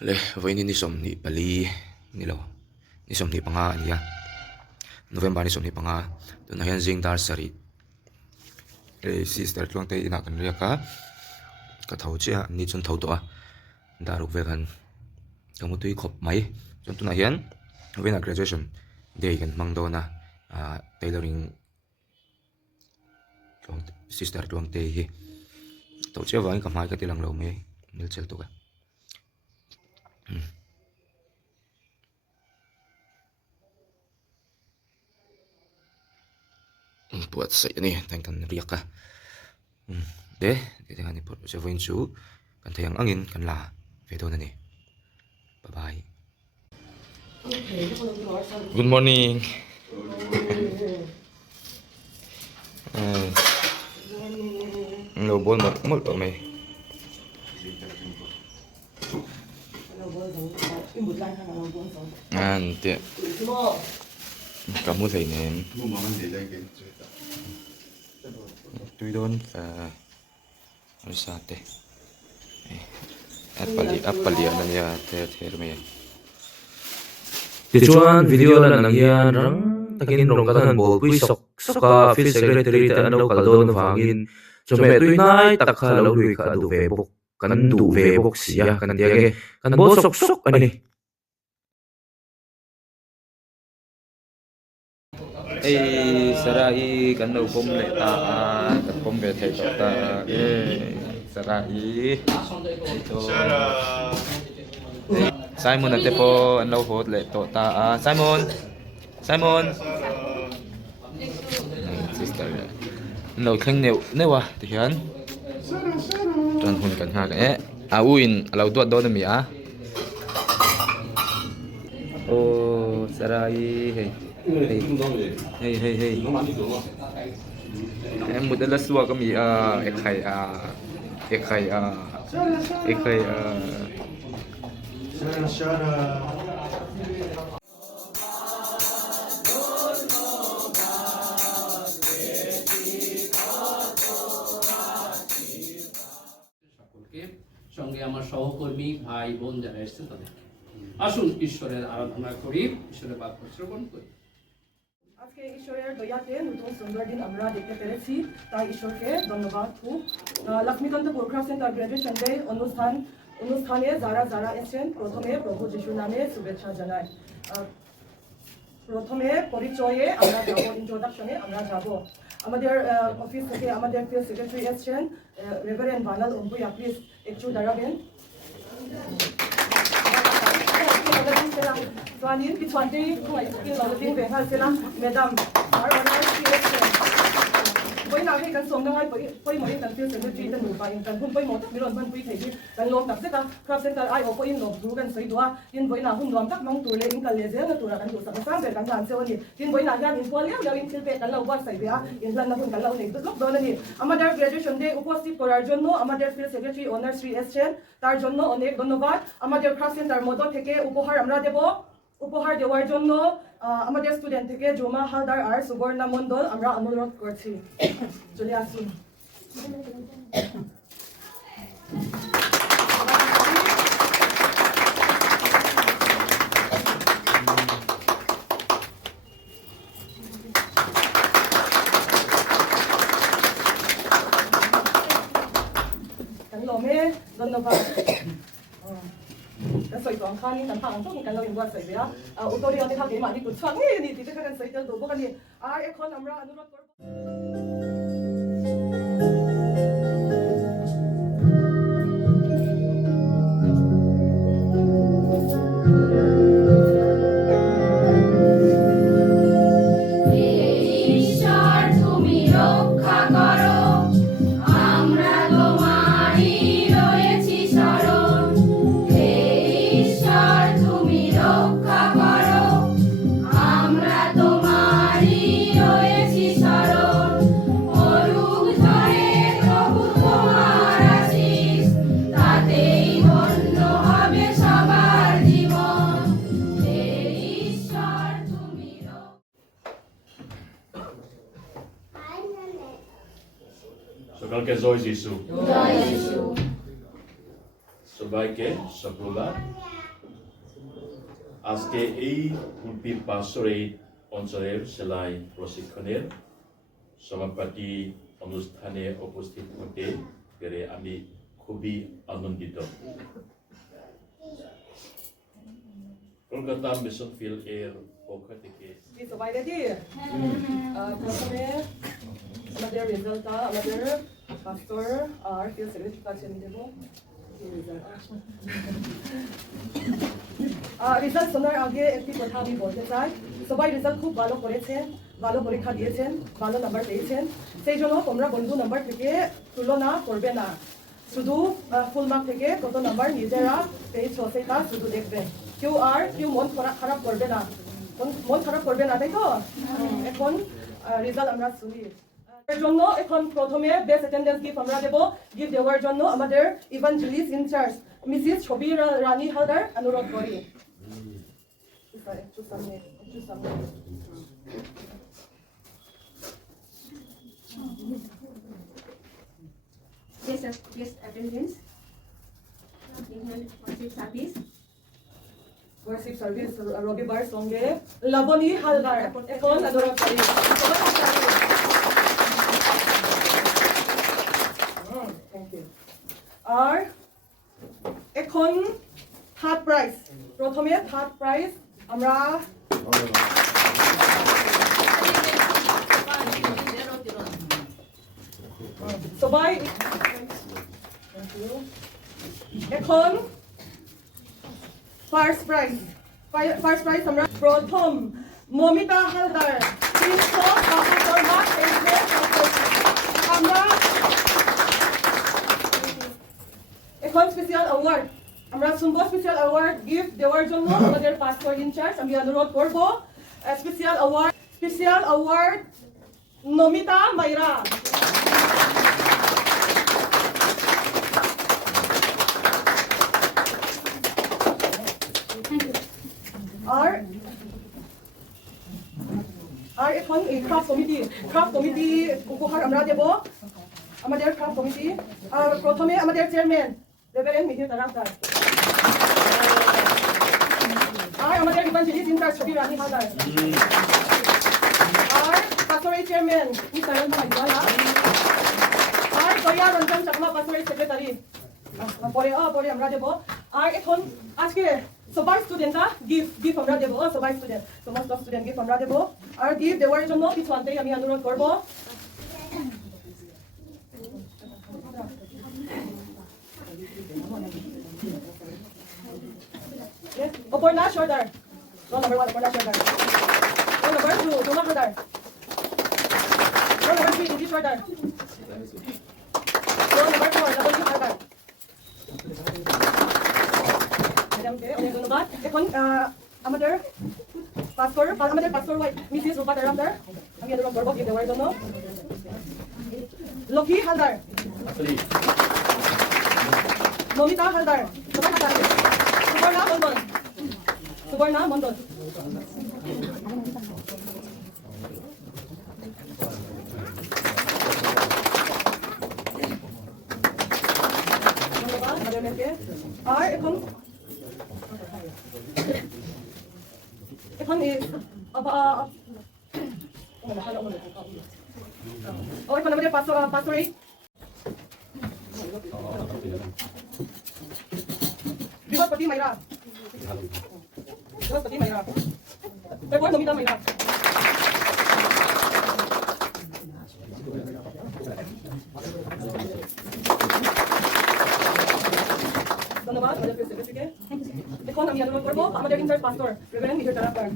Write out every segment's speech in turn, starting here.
Le với ni som ni pali ni lo ni som ni panga ania November ni som ni panga tu na hian jing dar sari le sister tlong te ina kan ria ka thau chia ni chun thau to a daruk ve kan kamu tui khop mai chun tu na hian when a graduation day kan mang do na tailoring sister tlong te hi to chia wang ka mai ka tilang lo me nil chel to ka buat sai ni tang kan riak ka de kan ni pot se voin chu kan thayang angin kan la ve do na ni bye bye. Good morning. Lo bol mot mày. Tiện. Kamu thầy nền. Tuy đôn và sao thế? Apali anh ya thế mày. Tichuan video la nang hian rang takin rong ka han bol pui sok soka field secretary ta an lo kal don wangin chome tui nai tak kha lo lui kha du ve bok kan du ve bok sia kan dia ge kan bol sok sok ani Sarai kan lo pom le ta kan pom ve thai to ta sarai to Simon ate po an lo hot le to ta Simon sister no khang newa ti hian tran hun kan ha ka uin alo duat do na mi o sarai hey em một lần xua có mi ek khai সঙ্গে আমার সহকর্মী ভাই বোন যারা এসেছে তাদের আসুন ঈশ্বরের আরাধনা করি ঈশ্বরের বাক্য শ্রবণ করি আজকে ঈশ্বরের দয়াতে নতুন সুন্দর দিন আমরা দেখতে পেরেছি তাই ঈশ্বরকে ধন্যবাদ খুব Lakshmikanta programme centre graduation day অনুষ্ঠানে যারা এসেছেন প্রথমে প্রভু যিশুর নামে শুভেচ্ছা জানাই প্রথমে পরিচয়ে আমরা যাব ইন্ট্রোডাকশনে আমরা যাব আমাদের অফিস থেকে আমাদের ফিল্ড সেক্রেটারি এসেছেন রেভারেন্ড বানাল অম্পুয়া প্লিজ একটু দাঁড়াবেন Soalnya di Swansea, kita lalu behal selang Madam Poi nào hay cần sống đâu ai poi mới cần tiêu sinh chi cần đủ phải cần hun poi một milon ban poi thấy cần lom tập sẽ ta crop center ai ở poi in lom du cần sấy đua in poi nào hun lom tắc mong tuổi lên in cần lệ dễ là tuổi là cần đủ sẵn sàng để cần làm sao nhỉ in poi nào ra in poi liao liao in tiêu về cần lâu qua sấy bia in lần nào hun cần lâu này lúc đó nhỉ আমাদের graduation day উপস্থিত করার জন্য আমাদের field secretary honour Shri এসছেন তার জন্য অনেক ধন্যবাদ আমাদের ক্রাফট সেন্টার মধ্য থেকে উপহার আমরা দেব উপহার দেওয়ার জন্য আমাদের স্টুডেন্ট থেকে জোমা হালদার আর সুবর্ণা মণ্ডল আমরা অনুরোধ করছি চলে আসুন ধন্যবাদ sợi toán khăn nhưng thằng thằng cũng cần lâu qua sợi vậy ô tô đi ở đây thằng cái mà đi tụt xoắn thì cái cần sợi tiêu đủ bao nhiêu ai con làm ra nó Sokalke Joj Jisu. সবাইকে সুপ্রভাত। আজকে এই উর্পির 508 অঞ্চলের সেলাই প্রশিক্ষণের সমাপনী অনুষ্ঠানে উপস্থিত হতে পেরে আমি খুবই আনন্দিত। কলকাতা মিশন ফিল্ড এর পক্ষ থেকে কি সবাই রেডি? প্রথমে আমাদের রেজাল্টটা আমাদের পাস্টর আর ফিল্ড সেক্রেটারি কাছে নিয়ে দেবো। রেজাল্ট শোনার আগে একটি কথা আমি বলতে চাই, সবাই রেজাল্ট খুব ভালো করেছেন, ভালো পরীক্ষা দিয়েছেন, ভালো নাম্বার পেয়েছেন। সেই জন্য তোমরা বন্ধু নাম্বার থেকে তুলনা করবে না, শুধু ফুল মার্ক থেকে কত নাম্বার নিজেরা পেয়েছো সেটা শুধু দেখবেন। কেউ মন খারাপ করবে না, মন খারাপ করবে না, তাই তো? এখন রেজাল্ট আমরা শুনি। এর জন্য এখন প্রথমে বেস্ট অ্যাটেন্ডেন্স গিফট আমরা দেব। গিফট দেওয়ার জন্য আমাদের ইভাঞ্জেলিস্ট ইনচার্জ মিসেস ছবি রানী হালদার অনুরোধ করি। একটু সামনে। Best attendance, service, worship service রবিবার সঙ্গে লাবণী হালদার এখন অনুরোধ করি। Thank you. আর এখন থার্ড প্রাইজ, প্রথমে থার্ড প্রাইজ আমরা সবাই এখন ফার্স্ট প্রাইজ আমরা প্রথম মমিতা হালদার 372 মার্ক পেয়েছে। আমরা এখন স্পেশাল অ্যাওয়ার্ড আমরা শুনবো। স্পেশাল অ্যাওয়ার্ড গিফট দেওয়ার জন্য আমাদের পাস্টর ইনচার্জ আমি অনুরোধ করব। স্পেশাল অ্যাওয়ার্ড নমিতা মাইরা। আর এখন ক্রাফট কমিটি উপহার আমরা দেব। আমাদের ক্রাফট কমিটি প্রথমে আমাদের চেয়ারম্যান রেভারেন্ড মিহির তারাফদার, আর আমাদের ইভাঞ্জেলিস্ট ইনচার্জ ছবি রানী হালদার, আর পাস্টরের চেয়ারম্যান মিস্টার মাইওয়ালা, আর দয়া রঞ্জন চাকমা পাস্টরের সেক্রেটারি পরে আমরা দেব। আর এখন আজকে সবাই স্টুডেন্টরা গিফট আমরা দেব। সবাই স্টুডেন্ট, সমস্ত স্টুডেন্ট গিফট আমরা দেব। আর গিফট দেওয়ার জন্য কিছু আনতেই আমি অনুরোধ করব। Oporna shoulder. Roll number 1, Oporna shoulder. Roll number 2, Tuma shoulder. Roll number 3, Didi shoulder. Roll number 4, Laboni shoulder. অনেক ধন্যবাদ। এখন আমাদের পাস্টর ওয়াইফ মিসেস রূপা তারামদার আমি অনুরোধ করবো গিফট দেওয়ার জন্য। লক্ষ্মী হালদার, মমিতা হালদার, সুবর্ণা মন্ডল। ধন্যবাদ ম্যাডামকে। আর এখন আমাদের পাস্টরের বৃহস্পতি মাইরা, তারপর নমিতা মাইরা। ধন্যবাদ আমাদের সেক্রেটারিকে। এখন আমি অনুরোধ করবো আমাদের incharge pastor reverend Mihir Tarafdar,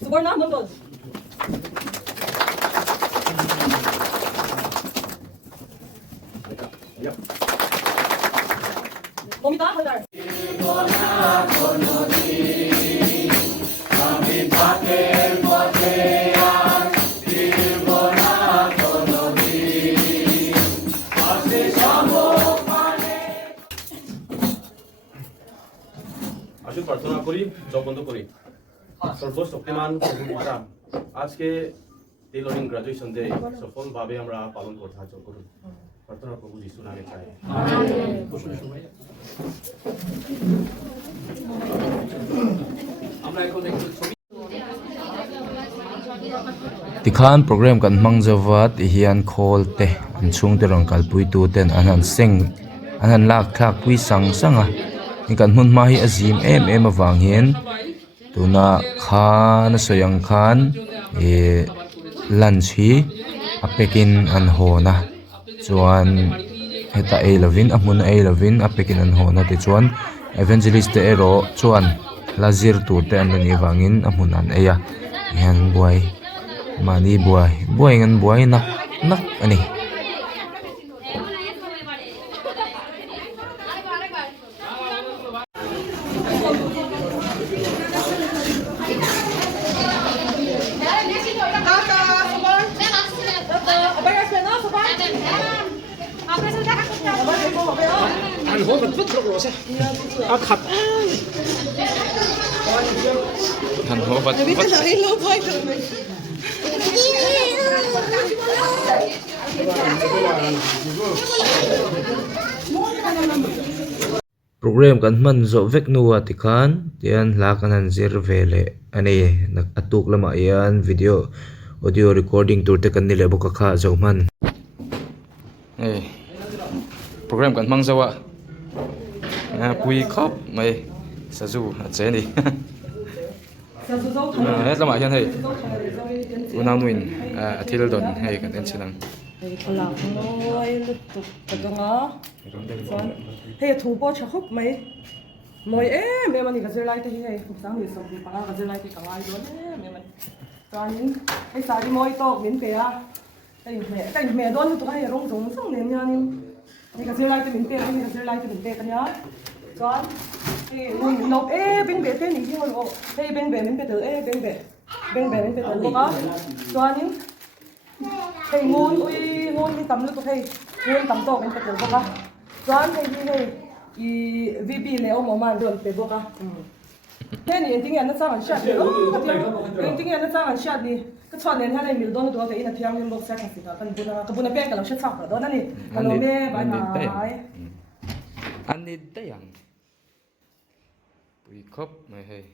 Suborna Mondal. Mamita Haldar. আসুন প্রার্থনা করি, জপ বন্ধ করি। সর্বশক্তিমান প্রভু পিতা, আজকে টেইলরিং গ্রাজুয়েশন ডে সফলভাবে আমরা পালন করতে সাহায্য করুন। প্রার্থনা প্রভু যিশু নামে চাই বসুন সবাই। আমরা এখন একটু ছবি tikhan program kan hmang zawat i hian khol te an chung te rong kalpui tu ten an seng an lak thak pui sang sanga ni kan hmun ma hi azim em awang hian tuna khan soyang khan e lunch hi apekin an hona chuan heta eilovin amun eilovin apekin an hona ti chuan evangelist te ero chuan lazir tur te an ni wangin amun an eya hian buai mani buai ngan buai nak ani han ho bat program kan man zo vek nuwa tikhan tian la kan an zir vele ani nak atuk lama yan video audio recording tur te kan ni le boka kha zo man ei program kan mang zawa pui khop mai saju che ni hết lama hian hei unang nuin athil don hei kan en chinang lạc nói lúc tục cái ngõ hay thủ bao chả khúc mấy mỗi mẹ mình cái gì lại thì hay phục sáng thì sống thì bằng cái gì lại thì cả ai đó mẹ mình toàn những hay sao đi mỗi to miếng bè cái mẹ đó tụi hay rong rong xong nên nha nên cái gì lại thì miếng bè cái gì lại thì miếng bè cái nhá toàn thì mình nộp bên bè tên gì thôi hay bên bè từ bên bè từ có toàn những thầy ngôn đi tắm lúc thầy ngôn tắm tổ bên cái bốc á doan thầy đi thầy i VP leo mà mang được cái bốc á thế này tiếng Anh nó sang ăn shot đi tiếng Anh nó sang ăn shot đi cái chuyện này này mình đón được cái này thiang nên bốc sẽ cái gì cả cái bún bè cái là shot sao đó này cái nó mẹ bài này anh đi đây à pui khop mai hei